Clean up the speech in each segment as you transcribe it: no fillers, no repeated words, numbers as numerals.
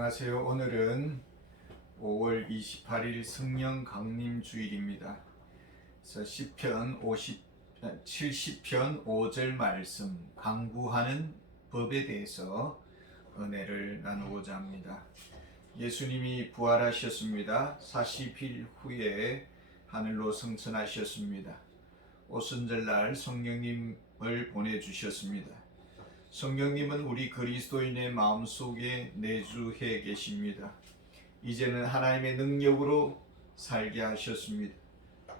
안녕하세요. 오늘은 5월 28일 성령 강림 주일입니다. 그래서 시편 70편 5절 말씀 강구하는 법에 대해서 은혜를 나누고자 합니다. 예수님이 부활하셨습니다. 40일 후에 하늘로 승천하셨습니다. 오순절날 성령님을 보내주셨습니다. 성령님은 우리 그리스도인의 마음속에 내주해 계십니다. 이제는 하나님의 능력으로 살게 하셨습니다.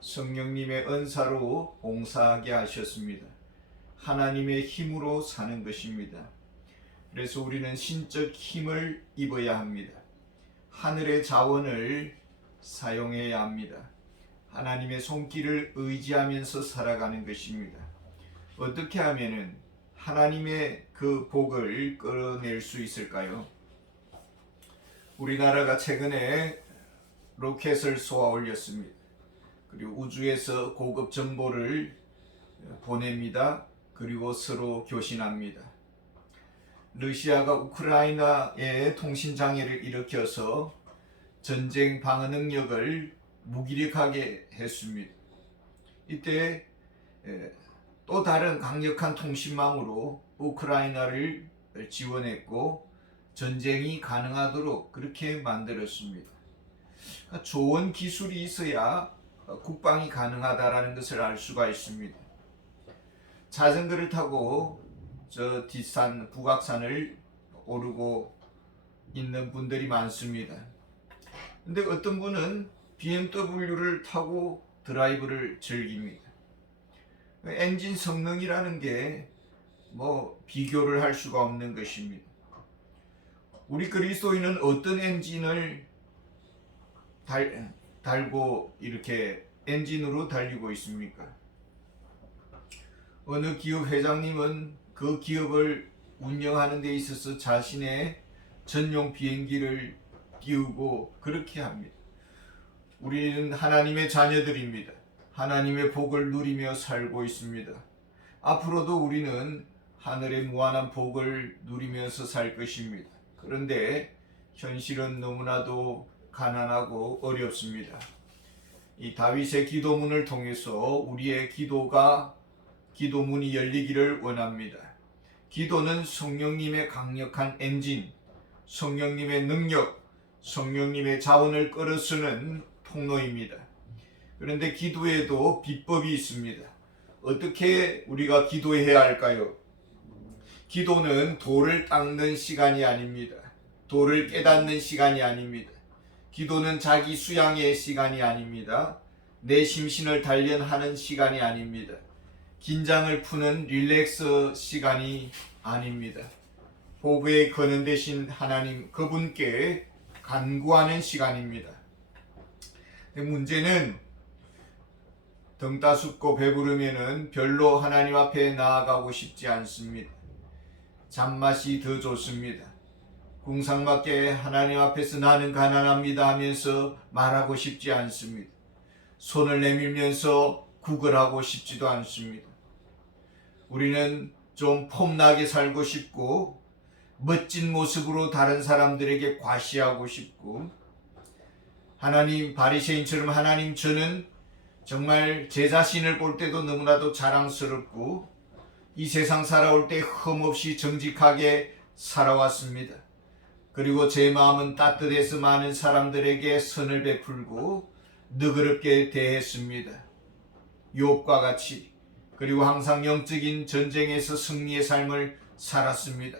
성령님의 은사로 봉사하게 하셨습니다. 하나님의 힘으로 사는 것입니다. 그래서 우리는 신적 힘을 입어야 합니다. 하늘의 자원을 사용해야 합니다. 하나님의 손길을 의지하면서 살아가는 것입니다. 어떻게 하면은 하나님의 그 복을 끌어낼 수 있을까요? 우리나라가 최근에 로켓을 쏘아 올렸습니다. 그리고 우주에서 고급 정보를 보냅니다. 그리고 서로 교신합니다. 러시아가 우크라이나에 통신 장애를 일으켜서 전쟁 방어 능력을 무기력하게 했습니다. 이때 또 다른 강력한 통신망으로 우크라이나를 지원했고 전쟁이 가능하도록 그렇게 만들었습니다. 좋은 기술이 있어야 국방이 가능하다는 것을 알 수가 있습니다. 자전거를 타고 저 뒷산 북악산을 오르고 있는 분들이 많습니다. 근데 어떤 분은 BMW를 타고 드라이브를 즐깁니다. 엔진 성능이라는 게 비교를 할 수가 없는 것입니다. 우리 그리스도인은 어떤 엔진을 달고 이렇게 엔진으로 달리고 있습니까? 어느 기업 회장님은 그 기업을 운영하는 데 있어서 자신의 전용 비행기를 띄우고 그렇게 합니다. 우리는 하나님의 자녀들입니다. 하나님의 복을 누리며 살고 있습니다. 앞으로도 우리는 하늘의 무한한 복을 누리면서 살 것입니다. 그런데 현실은 너무나도 가난하고 어렵습니다. 이 다윗의 기도문을 통해서 우리의 기도문이 열리기를 원합니다. 기도는 성령님의 강력한 엔진, 성령님의 능력, 성령님의 자원을 끌어쓰는 통로입니다. 그런데 기도에도 비법이 있습니다. 어떻게 우리가 기도해야 할까요? 기도는 돌을 닦는 시간이 아닙니다. 돌을 깨닫는 시간이 아닙니다. 기도는 자기 수양의 시간이 아닙니다. 내 심신을 단련하는 시간이 아닙니다. 긴장을 푸는 릴렉스 시간이 아닙니다. 복의 근원 되신 하나님 그분께 간구하는 시간입니다. 문제는 등 따숩고 배부르면은 별로 하나님 앞에 나아가고 싶지 않습니다. 잔맛이 더 좋습니다. 궁상맞게 하나님 앞에서 나는 가난합니다 하면서 말하고 싶지 않습니다. 손을 내밀면서 구걸하고 싶지도 않습니다. 우리는 좀 폼나게 살고 싶고 멋진 모습으로 다른 사람들에게 과시하고 싶고 하나님 바리새인처럼 하나님 저는 정말 제 자신을 볼 때도 너무나도 자랑스럽고 이 세상 살아올 때 흠없이 정직하게 살아왔습니다. 그리고 제 마음은 따뜻해서 많은 사람들에게 선을 베풀고 너그럽게 대했습니다. 욥과 같이. 그리고 항상 영적인 전쟁에서 승리의 삶을 살았습니다.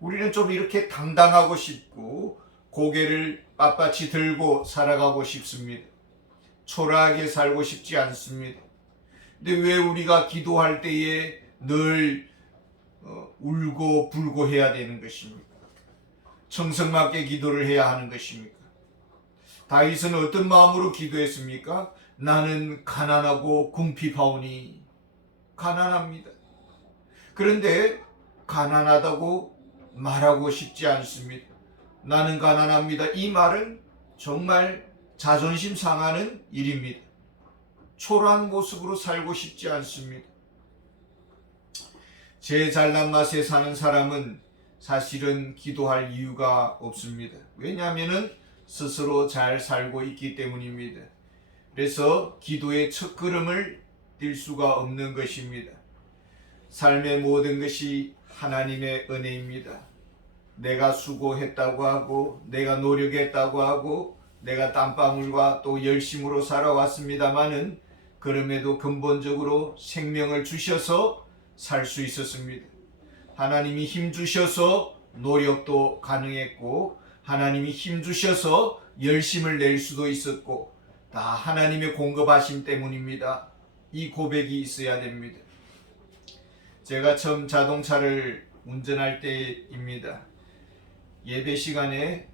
우리는 좀 이렇게 당당하고 싶고 고개를 빳빳이 들고 살아가고 싶습니다. 초라하게 살고 싶지 않습니다. 근데 왜 우리가 기도할 때에 늘 울고 불고 해야 되는 것입니까? 청성맞게 기도를 해야 하는 것입니까? 다윗은 어떤 마음으로 기도했습니까? 나는 가난하고 궁핍하오니. 가난합니다. 그런데 가난하다고 말하고 싶지 않습니다. 나는 가난합니다. 이 말은 정말 자존심 상하는 일입니다. 초라한 모습으로 살고 싶지 않습니다. 제 잘난 맛에 사는 사람은 사실은 기도할 이유가 없습니다. 왜냐하면 스스로 잘 살고 있기 때문입니다. 그래서 기도의 첫걸음을 뛸 수가 없는 것입니다. 삶의 모든 것이 하나님의 은혜입니다. 내가 수고했다고 하고 내가 노력했다고 하고 내가 땀방울과 또 열심으로 살아왔습니다마는 그럼에도 근본적으로 생명을 주셔서 살 수 있었습니다. 하나님이 힘 주셔서 노력도 가능했고 하나님이 힘 주셔서 열심을 낼 수도 있었고 다 하나님의 공급하심 때문입니다. 이 고백이 있어야 됩니다. 제가 처음 자동차를 운전할 때입니다. 예배 시간에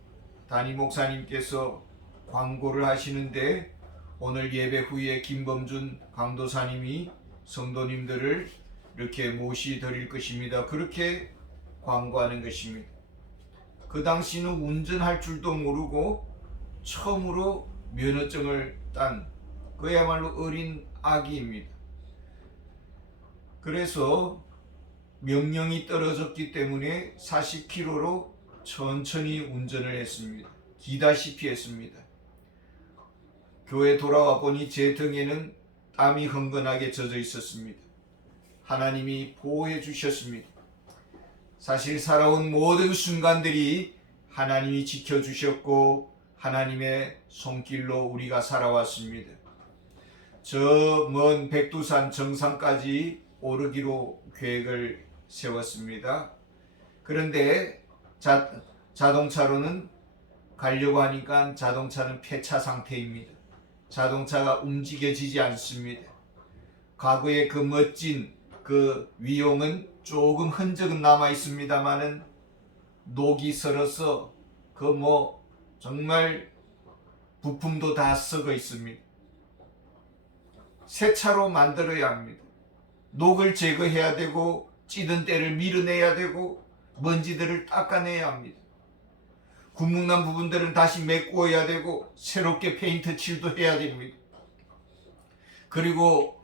담임 목사님께서 광고를 하시는데 오늘 예배 후에 김범준 강도사님이 성도님들을 이렇게 모시드릴 것입니다. 그렇게 광고하는 것입니다. 그 당시는 운전할 줄도 모르고 처음으로 면허증을 딴 그야말로 어린 아기입니다. 그래서 명령이 떨어졌기 때문에 40km로 천천히 운전을 했습니다. 기다시피 했습니다. 교회 돌아와 보니 제 등에는 땀이 흥건하게 젖어 있었습니다. 하나님이 보호해 주셨습니다. 사실 살아온 모든 순간들이 하나님이 지켜주셨고 하나님의 손길로 우리가 살아왔습니다. 저 먼 백두산 정상까지 오르기로 계획을 세웠습니다. 그런데 자동차로는 가려고 하니까 자동차는 폐차 상태입니다. 자동차가 움직여지지 않습니다. 과거의 그 멋진 그 위용은 조금 흔적은 남아 있습니다만은 녹이 슬어서 그 정말 부품도 다 썩어 있습니다. 새 차로 만들어야 합니다. 녹을 제거해야 되고 찌든 때를 밀어내야 되고 먼지들을 닦아내야 합니다. 구멍난 부분들은 다시 메꾸어야 되고 새롭게 페인트 칠도 해야 됩니다. 그리고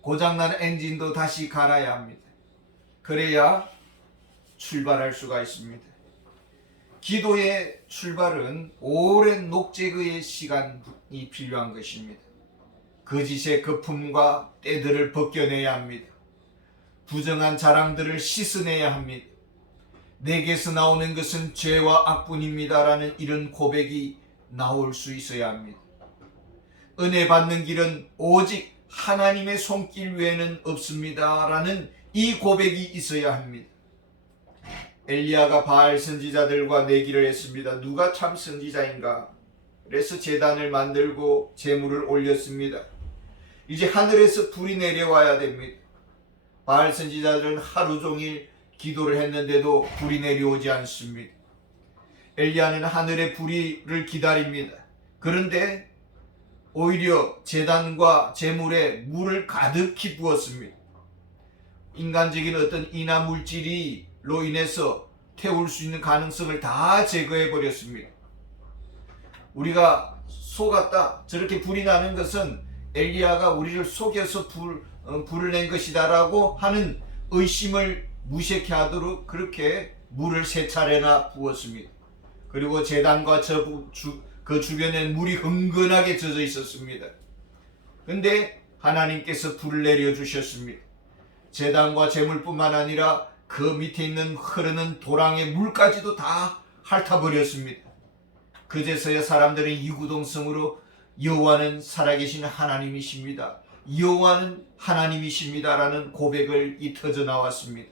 고장난 엔진도 다시 갈아야 합니다. 그래야 출발할 수가 있습니다. 기도의 출발은 오랜 녹제거의 시간이 필요한 것입니다. 거짓의 거품과 때들을 벗겨내야 합니다. 부정한 자랑들을 씻어내야 합니다. 내게서 나오는 것은 죄와 악뿐입니다라는 이런 고백이 나올 수 있어야 합니다. 은혜 받는 길은 오직 하나님의 손길 외에는 없습니다라는 이 고백이 있어야 합니다. 엘리야가 바알 선지자들과 내기를 했습니다. 누가 참 선지자인가? 그래서 제단을 만들고 제물을 올렸습니다. 이제 하늘에서 불이 내려와야 됩니다. 바알 선지자들은 하루 종일 기도를 했는데도 불이 내려오지 않습니다. 엘리야는 하늘의 불을 기다립니다. 그런데 오히려 제단과 제물에 물을 가득히 부었습니다. 인간적인 어떤 인화 물질로 인해서 태울 수 있는 가능성을 다 제거해 버렸습니다. 우리가 속았다, 저렇게 불이 나는 것은 엘리야가 우리를 속여서 불을 낸 것이다라고 하는 의심을 무색해 하도록 그렇게 물을 3차례나 부었습니다. 그리고 제단과 그 주변에 물이 흥건하게 젖어 있었습니다. 근데 하나님께서 불을 내려주셨습니다. 제단과 제물뿐만 아니라 그 밑에 있는 흐르는 도랑의 물까지도 다 핥아버렸습니다. 그제서야 사람들은 이구동성으로 여호와는 살아계신 하나님이십니다. 여호와는 하나님이십니다라는 고백을 터져 나왔습니다.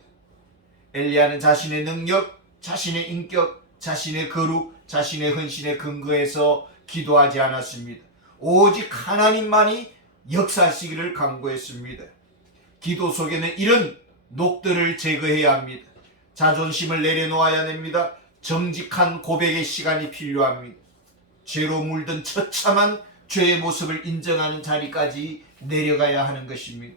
엘리야는 자신의 능력, 자신의 인격, 자신의 거룩, 자신의 헌신에 근거해서 기도하지 않았습니다. 오직 하나님만이 역사하시기를 간구했습니다. 기도 속에는 이런 녹들을 제거해야 합니다. 자존심을 내려놓아야 됩니다. 정직한 고백의 시간이 필요합니다. 죄로 물든 처참한 죄의 모습을 인정하는 자리까지 내려가야 하는 것입니다.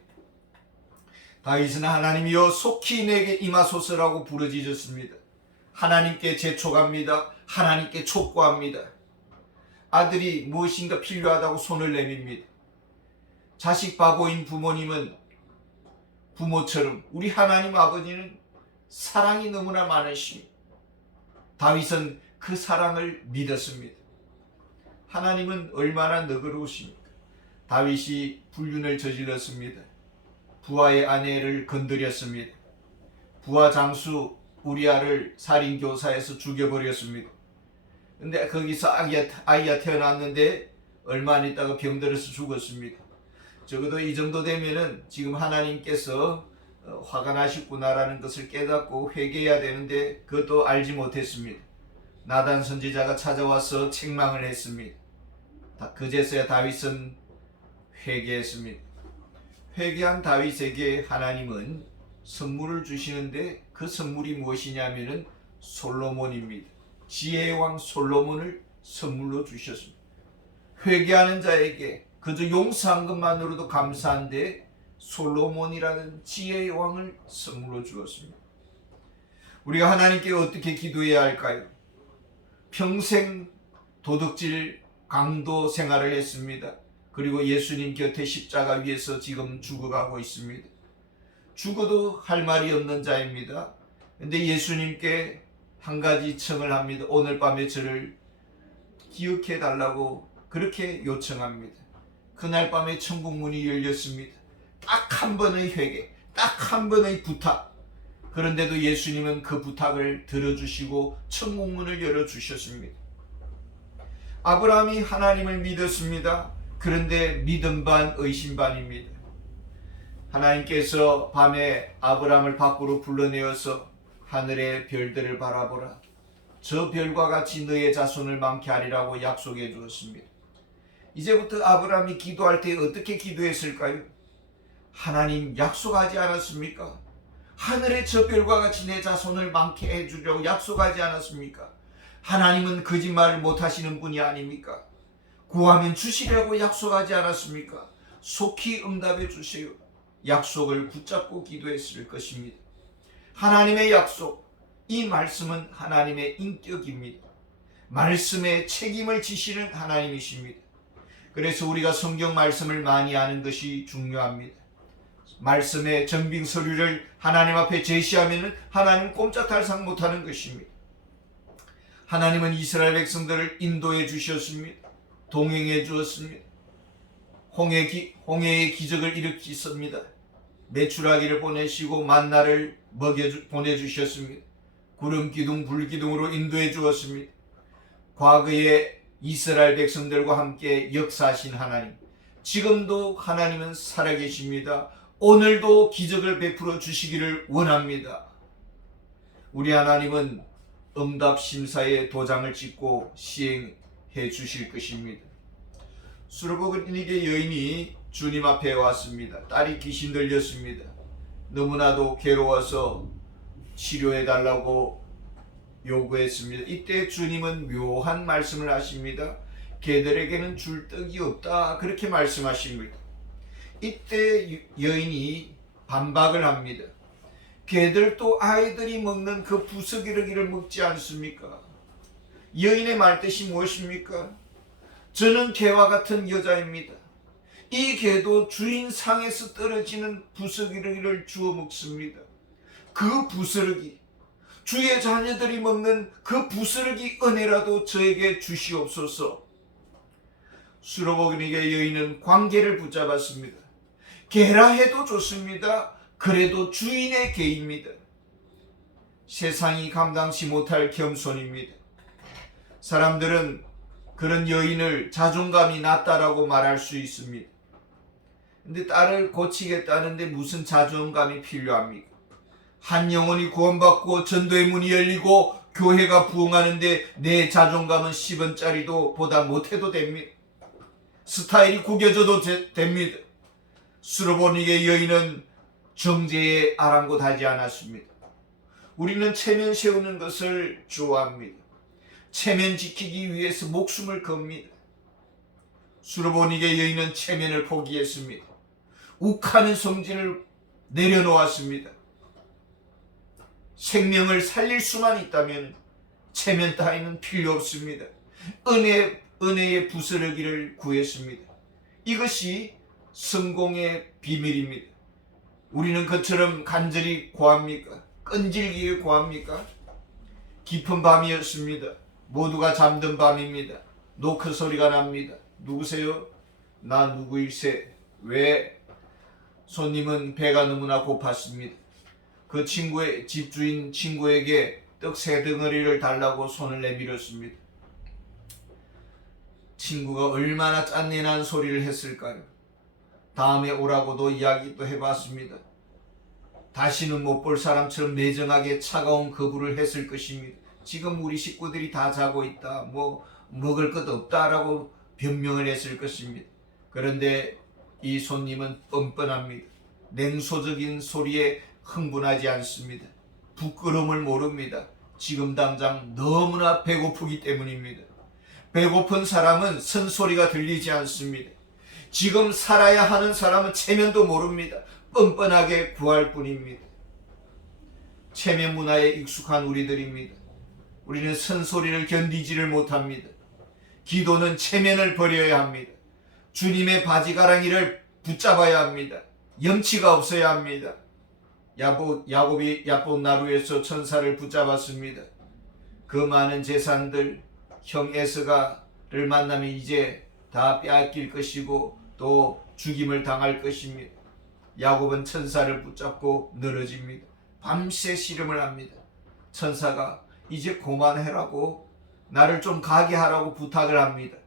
다윗은 하나님이여 속히 내게 임하소서라고 부르짖었습니다. 하나님께 재촉합니다. 하나님께 촉구합니다. 아들이 무엇인가 필요하다고 손을 내밉니다. 자식 바보인 부모님은 부모처럼 우리 하나님 아버지는 사랑이 너무나 많으십니다. 다윗은 그 사랑을 믿었습니다. 하나님은 얼마나 너그러우십니까? 다윗이 불륜을 저질렀습니다. 부하의 아내를 건드렸습니다. 부하 장수 우리아를 살인교사해서 죽여버렸습니다. 근데 거기서 아이가 태어났는데 얼마 안 있다가 병들어서 죽었습니다. 적어도 이 정도 되면은 지금 하나님께서 화가 나셨구나라는 것을 깨닫고 회개해야 되는데 그것도 알지 못했습니다. 나단 선지자가 찾아와서 책망을 했습니다. 그제서야 다윗은 회개했습니다. 회개한 다윗에게 하나님은 선물을 주시는데 그 선물이 무엇이냐면은 솔로몬입니다. 지혜의 왕 솔로몬을 선물로 주셨습니다. 회개하는 자에게 그저 용서한 것만으로도 감사한데 솔로몬이라는 지혜의 왕을 선물로 주었습니다. 우리가 하나님께 어떻게 기도해야 할까요? 평생 도둑질 강도 생활을 했습니다. 그리고 예수님 곁에 십자가 위에서 지금 죽어가고 있습니다. 죽어도 할 말이 없는 자입니다. 근데 예수님께 한 가지 청을 합니다. 오늘 밤에 저를 기억해 달라고 그렇게 요청합니다. 그날 밤에 천국 문이 열렸습니다. 딱 한 번의 회개, 딱 한 번의 부탁. 그런데도 예수님은 그 부탁을 들어주시고 천국 문을 열어주셨습니다. 아브라함이 하나님을 믿었습니다. 그런데 믿음 반 의심 반입니다. 하나님께서 밤에 아브라함을 밖으로 불러내어서 하늘의 별들을 바라보라. 저 별과 같이 너의 자손을 많게 하리라고 약속해 주었습니다. 이제부터 아브라함이 기도할 때 어떻게 기도했을까요? 하나님 약속하지 않았습니까? 하늘의 저 별과 같이 내 자손을 많게 해주려고 약속하지 않았습니까? 하나님은 거짓말을 못하시는 분이 아닙니까? 구하면 주시려고 약속하지 않았습니까? 속히 응답해 주세요. 약속을 붙잡고 기도했을 것입니다. 하나님의 약속, 이 말씀은 하나님의 인격입니다. 말씀에 책임을 지시는 하나님이십니다. 그래서 우리가 성경 말씀을 많이 아는 것이 중요합니다. 말씀의 전빙 서류를 하나님 앞에 제시하면 하나님 꼼짝달싹 못하는 것입니다. 하나님은 이스라엘 백성들을 인도해 주셨습니다. 동행해 주었습니다. 홍해의 기적을 일으키셨습니다. 메추라기를 보내시고 만나를 보내주셨습니다. 구름 기둥 불 기둥으로 인도해 주었습니다. 과거에 이스라엘 백성들과 함께 역사하신 하나님, 지금도 하나님은 살아계십니다. 오늘도 기적을 베풀어 주시기를 원합니다. 우리 하나님은 응답 심사에 도장을 찍고 시행해 주실 것입니다. 수르보니게 여인이 주님 앞에 왔습니다. 딸이 귀신 들렸습니다. 너무나도 괴로워서 치료해 달라고 요구했습니다. 이때 주님은 묘한 말씀을 하십니다. 걔들에게는 줄 떡이 없다, 그렇게 말씀하십니다. 이때 여인이 반박을 합니다. 걔들도 아이들이 먹는 그 부스러기를 먹지 않습니까? 여인의 말뜻이 무엇입니까? 저는 개와 같은 여자입니다. 이 개도 주인 상에서 떨어지는 부스러기를 주워 먹습니다. 그 부스러기, 주의 자녀들이 먹는 그 부스러기 은혜라도 저에게 주시옵소서. 수로보니게 여인은 관계를 붙잡았습니다. 개라 해도 좋습니다. 그래도 주인의 개입니다. 세상이 감당치 못할 겸손입니다. 사람들은 그런 여인을 자존감이 낮다라고 말할 수 있습니다. 근데 딸을 고치겠다는데 무슨 자존감이 필요합니까? 한 영혼이 구원받고 전도의 문이 열리고 교회가 부흥하는데 내 자존감은 10원짜리도 보다 못해도 됩니다. 스타일이 구겨져도 됩니다. 수로보니게 여인은 정죄에 아랑곳하지 않았습니다. 우리는 체면 세우는 것을 좋아합니다. 체면 지키기 위해서 목숨을 겁니다. 수로보니게 여인은 체면을 포기했습니다. 욱하는 성질을 내려놓았습니다. 생명을 살릴 수만 있다면 체면 따위는 필요 없습니다. 은혜의 부스러기를 구했습니다. 이것이 성공의 비밀입니다. 우리는 그처럼 간절히 구합니까? 끈질기게 구합니까? 깊은 밤이었습니다. 모두가 잠든 밤입니다. 노크 소리가 납니다. 누구세요? 나 누구일세? 왜? 손님은 배가 너무나 고팠습니다. 그 친구의 집주인 친구에게 떡 3덩어리를 달라고 손을 내밀었습니다. 친구가 얼마나 짠내난 소리를 했을까요? 다음에 오라고도 이야기도 해봤습니다. 다시는 못 볼 사람처럼 매정하게 차가운 거부를 했을 것입니다. 지금 우리 식구들이 다 자고 있다, 먹을 것 없다라고 변명을 했을 것입니다. 그런데 이 손님은 뻔뻔합니다. 냉소적인 소리에 흥분하지 않습니다. 부끄러움을 모릅니다. 지금 당장 너무나 배고프기 때문입니다. 배고픈 사람은 선소리가 들리지 않습니다. 지금 살아야 하는 사람은 체면도 모릅니다. 뻔뻔하게 구할 뿐입니다. 체면 문화에 익숙한 우리들입니다. 우리는 선소리를 견디지를 못합니다. 기도는 체면을 버려야 합니다. 주님의 바지가랑이를 붙잡아야 합니다. 염치가 없어야 합니다. 야곱이 야봇 나루에서 천사를 붙잡았습니다. 그 많은 재산들 형 에서가를 만나면 이제 다 빼앗길 것이고 또 죽임을 당할 것입니다. 야곱은 천사를 붙잡고 늘어집니다. 밤새 씨름을 합니다. 천사가 이제 그만해라고, 나를 좀 가게 하라고 부탁을 합니다.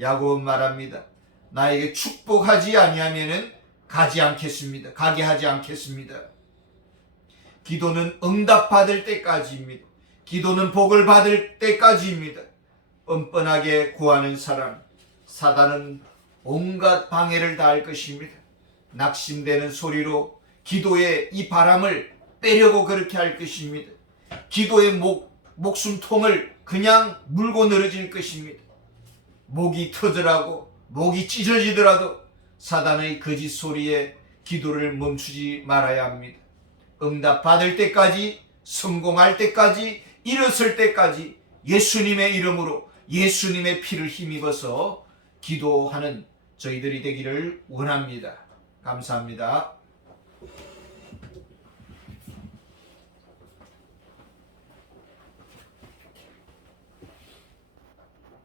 야곱은 말합니다. 나에게 축복하지 아니하면은 가지 않겠습니다. 가게 하지 않겠습니다. 기도는 응답받을 때까지입니다. 기도는 복을 받을 때까지입니다. 뻔뻔하게 구하는 사람, 사단은 온갖 방해를 다할 것입니다. 낙심되는 소리로 기도의 이 바람을 빼려고 그렇게 할 것입니다. 기도의 목숨통을 그냥 물고 늘어질 것입니다. 목이 터져라고, 목이 찢어지더라도 사단의 거짓 소리에 기도를 멈추지 말아야 합니다. 응답 받을 때까지, 성공할 때까지, 일어설 때까지 예수님의 이름으로 예수님의 피를 힘입어서 기도하는 저희들이 되기를 원합니다. 감사합니다.